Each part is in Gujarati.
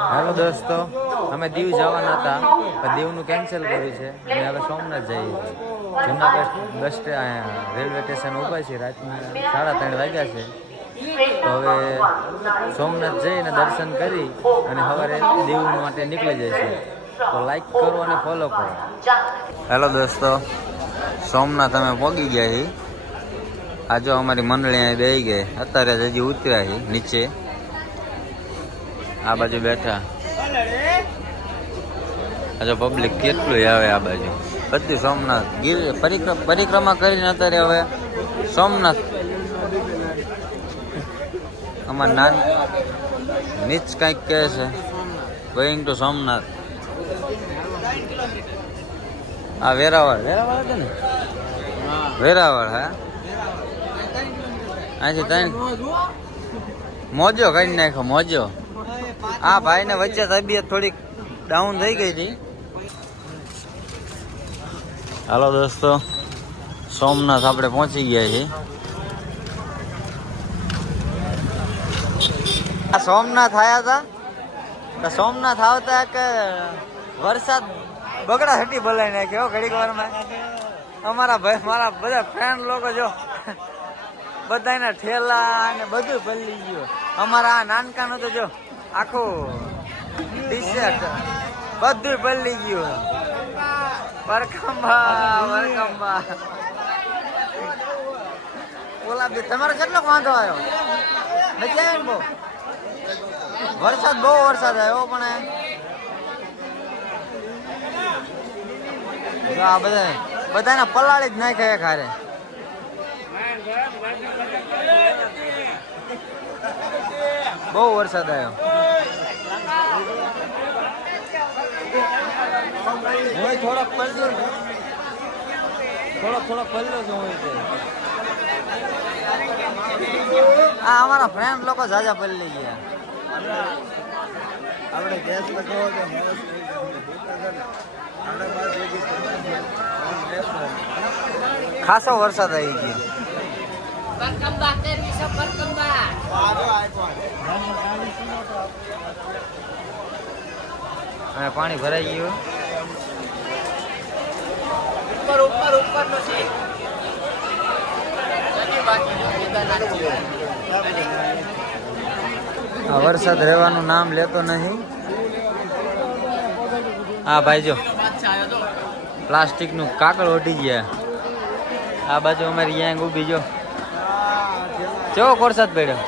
હેલો દોસ્તો, અમે દીવ જવાના હતા પણ દીવનું કેન્સલ કર્યું છે અને હવે સોમનાથ જઈએ છીએ. જુનાગઢ બસ રેલવે સ્ટેશન ઊભા છે. રાતના 3:30 વાગ્યા છે. તો હવે સોમનાથ જઈને દર્શન કરી અને સવારે દીવ માટે નીકળી જઈશું. તો લાઈક કરો અને ફોલો કરો. હેલો દોસ્તો, સોમનાથ અમે પહોંચી ગયા છીએ. આ જો અમારી મંડળી અહીં બેસી ગઈ. અત્યારે હજી ઉતર્યા છે નીચે. આ બાજુ બેઠા. હજુ પબ્લિક કેટલું આવે આ બાજુ. બધું સોમનાથ ગીર પરિક્રમા કરીને અત્યારે હવે સોમનાથ. અમાર નાન નીચ કંઈક કહે છે ગોઈંગ ટુ સોમનાથ. આ વેરાવળ છે ને? વેરાવળ હા. અહીંથી ત્રણ મોજો કાઢી નાખો મોજો. આ ભાઈને વચ્ચે તબિયત થોડીક ડાઉન થઈ ગઈ હતી. હાલો દોસ્તો, સોમનાથ આપણે પહોંચી ગયા છીએ. સોમનાથ આવ્યા હતા તો સોમનાથ આવતા કે વરસાદ બગડા હટી બોલાવી નાખ્યો ઘડીક વારમાં. અમારા ભાઈ મારા બધા ફ્રેન્ડ લોકો જો બધાના ઠેલા ને બધું પલળી ગયું. અમારા આ નાનકાનું તો જો આખું ટી શર્ટ બધું પલળી ગયું. વરખંબા ઓલા બી તમારો કેટલો વાંધો આવ્યો નથી આવ્યો ને? બહુ વરસાદ આવ્યો પણ આ બધાને પલાળી જ નાખે ખારે. બહુ વરસાદ આવ્યો. હું થોડોક પલટ્યો છું. આ અમારા ફ્રેન્ડ લોકો જાજા પલળી ગયા. આપણે ગેસ લગાવો તો ખાસો વરસાદ આવી ગયો. અને પાણી ભરાઈ ગયું. ઉપર વરસાદ રહેવાનું નામ લેતો નહીં. હા ભાઈ જો પ્લાસ્ટિક નું કાકડ ઓઢી ગયા. આ બાજુ અમારી ગેંગ ઉભી જો. કેવો વરસાદ પડ્યો.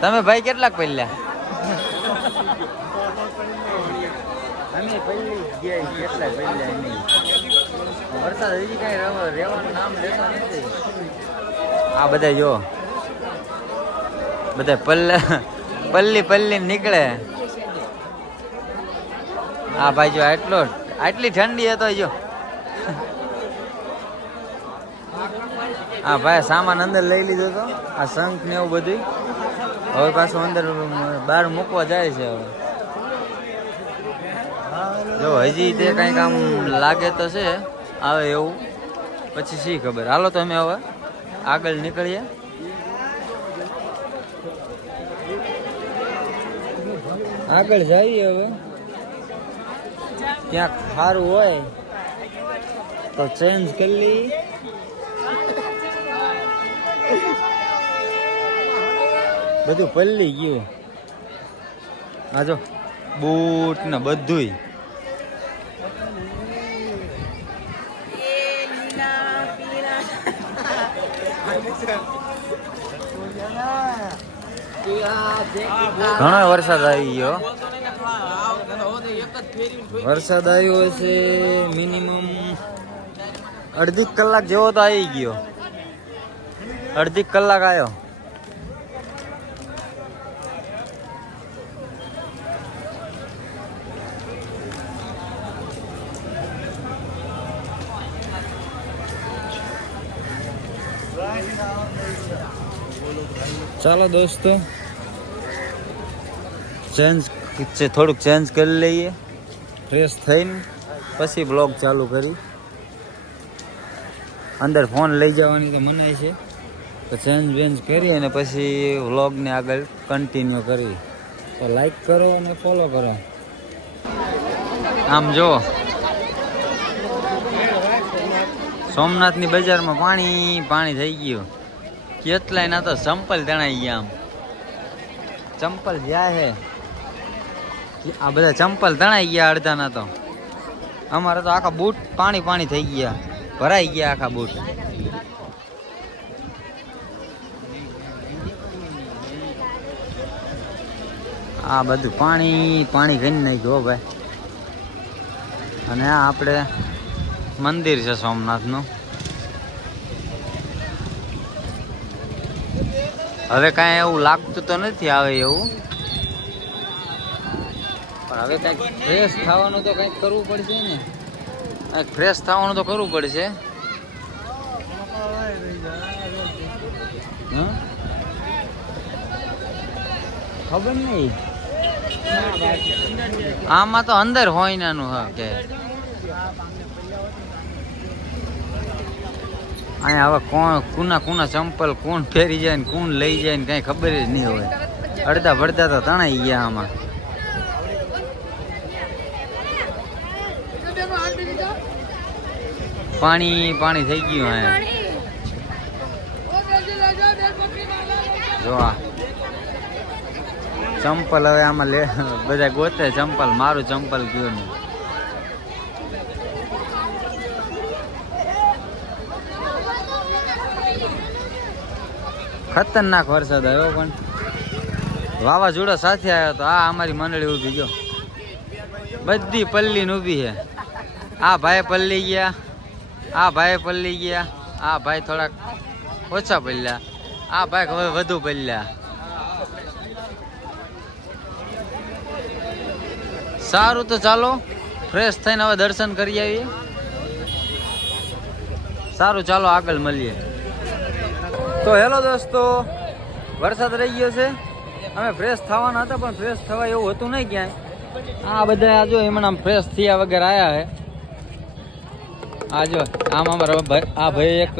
તમે ભાઈ કેટલાક પડ્યા? અમે પહેલી ગયા કેટલા પડ્યા નહીં. વરસાદ હજી કઈ રહેવાનું નામ લેતો નથી. આ બધા જો બધા પલ્લી નીકળે. હા ભાઈ જો આટલી ઠંડી હતો જો. હા ભાઈ સામાન અંદર લઈ લીધો હતો. આ શંખ ને એવું બધું હવે પાછું અંદર બહાર મૂકવા જાય છે. હવે જો હજી તે કંઈક આમ લાગે તો છે આવે એવું. પછી શી ખબર. હાલો તો અમે હવે આગળ નીકળીએ. આગળ જઈએ હવે. ક્યાંક સારું હોય તો ચેન્જ કરી લઈએ. બધું પલળી ગયું. આ જો બૂટ ને બધુંય. ઘણો વરસાદ આવી ગયો. વરસાદ આવ્યો છે મિનિમમ અડધી કલાક જેવો તો આવી ગયો. અડધી કલાક આવ્યો. ચાલો દોસ્તો થોડુંક ચેન્જ કરી લઈએ. ફ્રેશ થઈને પછી બ્લોગ ચાલુ કરી. અંદર ફોન લઈ જવાની તો મનાય છે. તો ચેન્જ વેન્જ કરી અને પછી વ્લોગને આગળ કન્ટિન્યુ કરી. તો લાઈક કરો અને ફોલો કરો. આમ જો સોમનાથની બજારમાં પાણી પાણી થઈ ગયું. કેટલાય ના તો ચંપલ તણાઈ ગયા. આમ ચંપલ જ્યાં હે આ બધા ચંપલ તણાઈ ગયા અડધા ના તો. અમારે તો આખા બૂટ પાણી પાણી થઈ ગયા, ભરાઈ ગયા આખા બૂટ. આ બધું પાણી પાણી કરી નાખ્યું ભાઈ. અને આ આપણે મંદિર છે સોમનાથનું. હવે કાંઈ એવું લાગતું તો નથી આવે એવું, પણ હવે કાંઈક ફ્રેશ થવાનું તો કંઈક કરવું પડશે ને. કંઈક ફ્રેશ થવાનું તો કરવું પડશે. ખબર નહીં આમાં તો અંદર હોય નાનું. હા કે અહીંયા હવે કોના કોના ચંપલ કોણ ફેરી જાય ને કોણ લઈ જાય ને કઈ ખબર જ નહીં હોય. અડધા ભડધા તો તણાઈ ગયા આમાં. પાણી પાણી થઈ ગયું અહીંયા. જો આ ચંપલ હવે આમાં લે બધા ગોતે ચંપલ. મારું ચંપલ કયું નહીં. ખતરનાક વરસાદ આવ્યો, પણ વાવાઝોડા સાથે આવ્યો તો. આ અમારી મંડળી ઊભી જો બધી પલ્લીને ઊભી છે. આ ભાઈ પલ્લી ગયા, આ ભાઈ પલ્લી ગયા, આ ભાઈ થોડાક ઓછા પલ્યા, આ ભાઈ હવે વધુ પલ્યા. સારું તો ચાલો ફ્રેશ થઈને હવે દર્શન કરી આવીએ. સારું ચાલો આગળ મળીએ. તો હેલો દોસ્તો, વરસાદ રહી ગયો છે. અમે ફ્રેશ થવાના હતા પણ ફ્રેશ થવા એવું હતું નહીં ક્યાંય. આ બધા આ જો એમણે આમ ફ્રેશ થયા વગર આવ્યા હે. આ જો આમ અમારા આ ભાઈ એક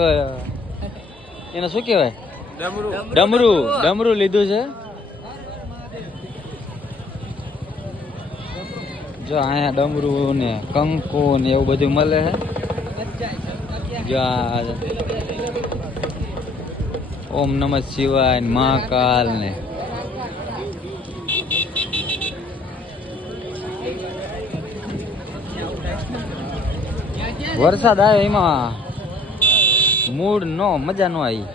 એને શું કહેવાય ડમરું લીધું છે. જો અહીંયા ડમરું ને કંકુ ને એવું બધું મળે છે. જો ઓમ નમઃ શિવાય ને મહાકાલ ને વરસાદ આવે એમાં મૂડ નો મજા નો આવી.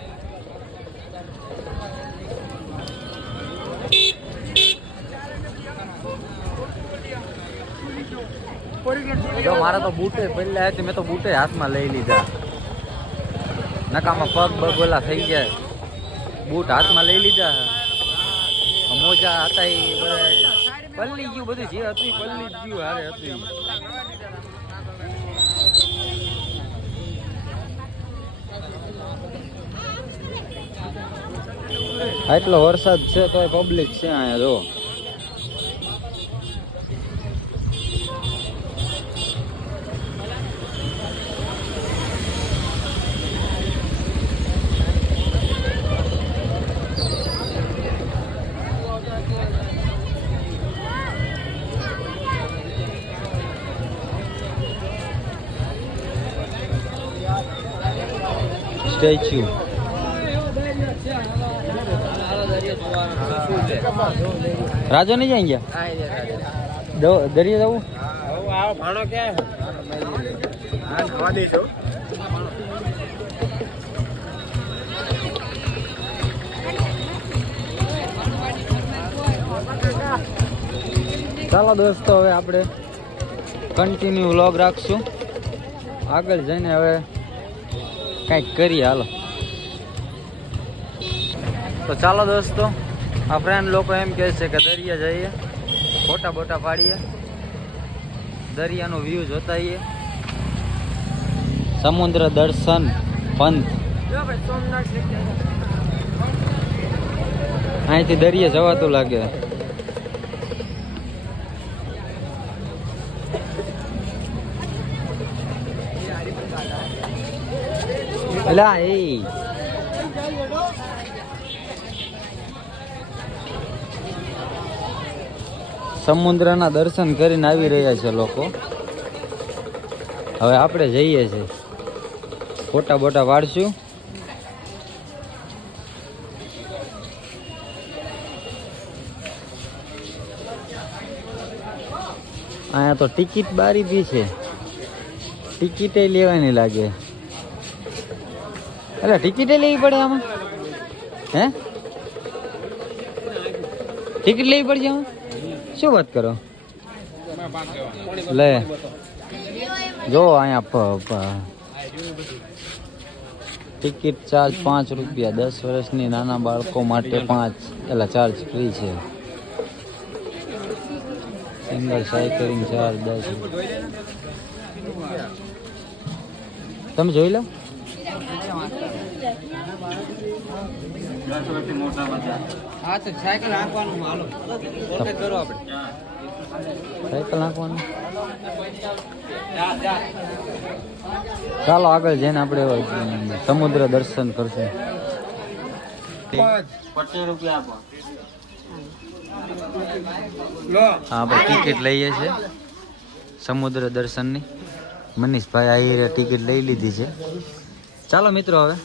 જો મારા તો બૂટે પહેલા હતી, મેં તો બૂટે હાથમાં લઈ લીધા. નકામાં પગ બગોલા થઈ જાય. બૂટ હાથમાં લઈ લીધા. મોજા હતા એ પલ્લી ગયું બધું. જે હતું પલ્લી જ ગયું. હારે હતું એટલો વરસાદ છે તો પબ્લિક છે અહીંયા જો. સ્ટેચ્યુ राजो नहीं जाएंगे दरिया जाऊ भाणो क्या ચાલો દોસ્તો હવે આપણે કન્ટિન્યુ વ્લોગ રાખશું આગળ જઈને હવે કંઈક કરીએ હાલો તો ચાલો દોસ્તો આ ફ્રેન્ડ લોકો એમ કહે છે કે દરિયા જઈએ ફોટા બોટા પાડીએ દરિયાનો વ્યૂ જોતાઈએ સમુદ્ર દર્શન પંથ અહીંથી દરિયા જવાતું લાગે એલા એ સમુદ્રના દર્શન કરીને આવી રહ્યા છે લોકો. હવે આપણે જઈએ છીએ, ફોટા બોટા પાડશું. અહીંયા તો ટિકિટ બારી બી છે, ટિકિટે લેવાની લાગે. એટલે ટિકિટે લેવી પડે આમાં? હે, ટિકિટ લેવી પડશે આમાં? શું વાત કરો? લે જો અહીંયા ટિકિટ ચાર્જ 5 રૂપિયા. 10 વર્ષની નાના બાળકો માટે 5 ચાર્જ ફ્રી છે. સિંગલ સાયકલિંગ ચાર્જ 10 રૂપિયા. તમે જોઈ લો. સાયકલ નાખવાનું ચાલો આગળ જઈને આપણે સમુદ્ર દર્શન કરશું. 25 રૂપિયા આપણે ટિકિટ લઈએ છીએ સમુદ્ર દર્શનની. મનીષભાઈ આહીરે ટિકિટ લઈ લીધી છે. ચાલો મિત્રો હવે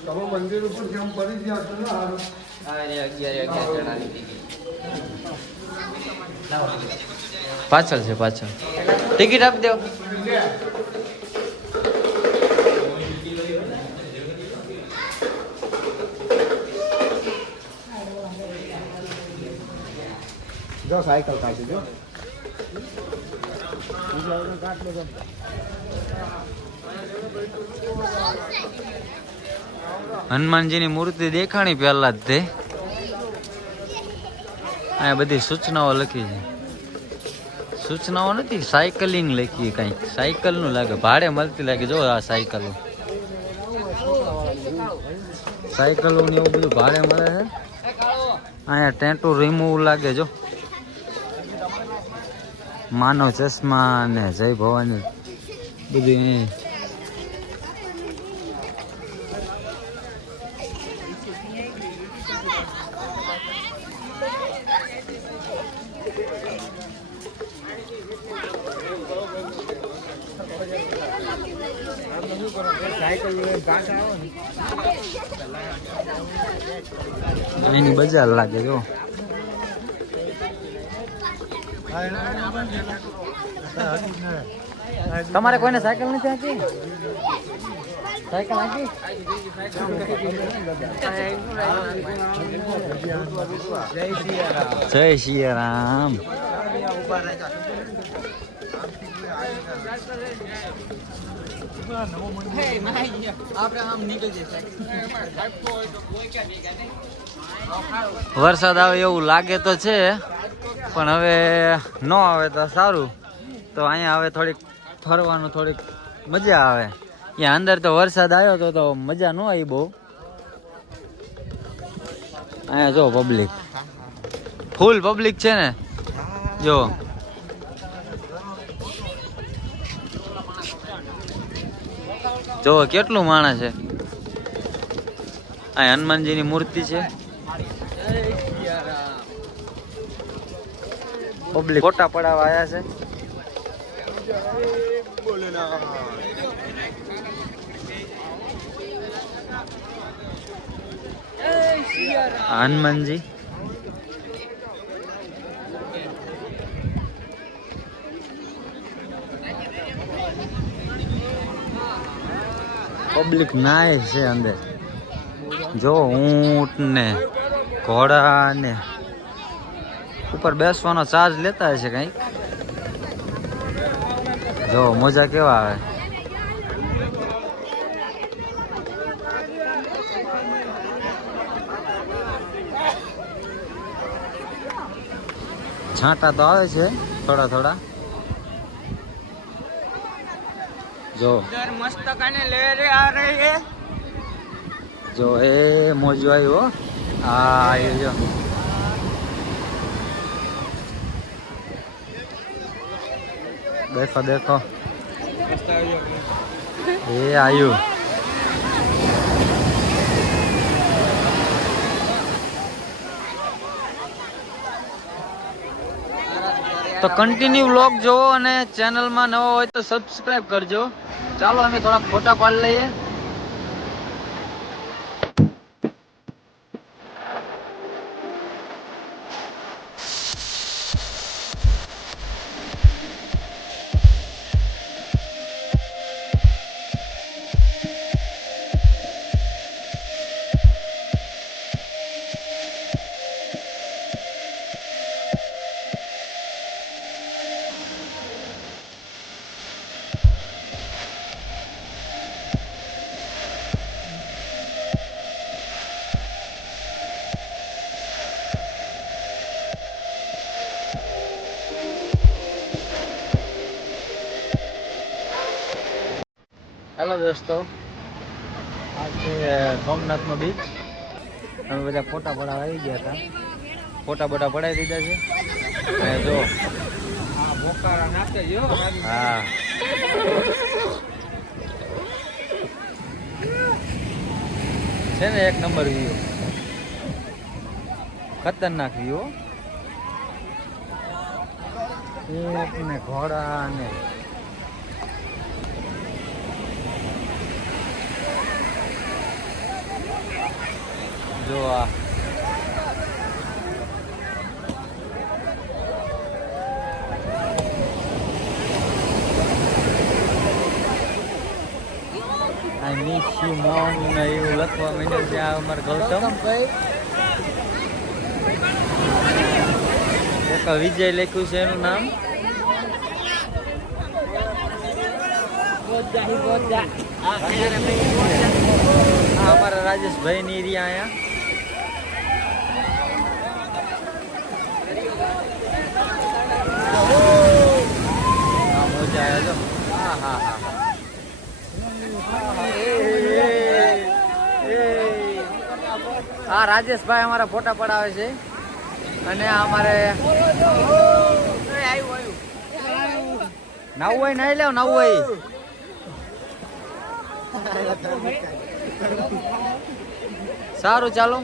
પાછળ છે, પાછળ ટિકિટ આપી દો. જો સાયકલ કાઢી દો. હનુમાનજીની મૂર્તિ દેખાણી પહેલા જ તે. અહીંયા બધી સૂચનાઓ લખી છે. સૂચનાઓ નથી, સાયકલિંગ લખી. કંઈક સાયકલનું લાગે, ભાડે મળતી લાગે. જો આ સાયકલો ને એવું બધું ભાડે મળે છે. અહીંયા ટેન્ટુ રીમૂવ લાગે. જો માનવ ચશ્મા ને જય ભવાની બધું. એની બજાર લાગે. જો તમારે કોઈને સાયકલ નથી આપી? સાયકલ આપી? જય સિયારામ. વરસાદ આવે એવું લાગે તો છે, પણ હવે ન આવે તો સારું. તો અહીંયા હવે થોડીક ફરવાનું થોડીક મજા આવે. અહીંયા અંદર તો વરસાદ આવ્યો તો મજા ન આવી બહુ. અહીંયા જો પબ્લિક, ફૂલ પબ્લિક છે ને. જો જો કેટલું માણસ છે. અહીંયા હનુમાનજીની મૂર્તિ છે. પબ્લિક ફોટા પડાવવા આવ્યા છે. હનુમાનજી પબ્લિક નાય છે અંદર. જો ઊંટ ને ઘોડા ને ઉપર બેસવાનો ચાર્જ લેતા હશે કઈક. જો મજા કેવા આવે. છાંટા તો આવે છે થોડા થોડા. જો જો એ મોજો આવ્યો. હા એ જો દેખો દેખો એ આયુ. તો કન્ટિન્યુ વ્લોગ જોવો અને ચેનલમાં નવો હોય તો સબસ્ક્રાઇબ કરજો. ચાલો અમે થોડા ફોટા પાડી લઈએ. હેલો દોસ્તો, આ છે સોમનાથનો બીચ. અમે બધા ફોટા પડાવવા આવી ગયા હતા. ફોટા બોટા પડાવી દીધા છે. અને જો હા છે ને એક નંબર વ્યૂ, ખતરનાક વ્યૂ. એક ને ઘોડા ને જો આ આઈ મિસ યુ મોમ ને એવું લખવા માંડ્યું છે આ અમારા ગૌતમ. એક વિજય લખ્યું છે એનું નામ. અમારા રાજેશભાઈ ની એરિયા અહીંયા. મજા આવ્યો. હા હા હા હા રાજેશભાઈ અમારા ફોટા પડાવે છે. અને અમારે નવું હોય નહીં લેવ, નવું હોય. સારું ચાલો.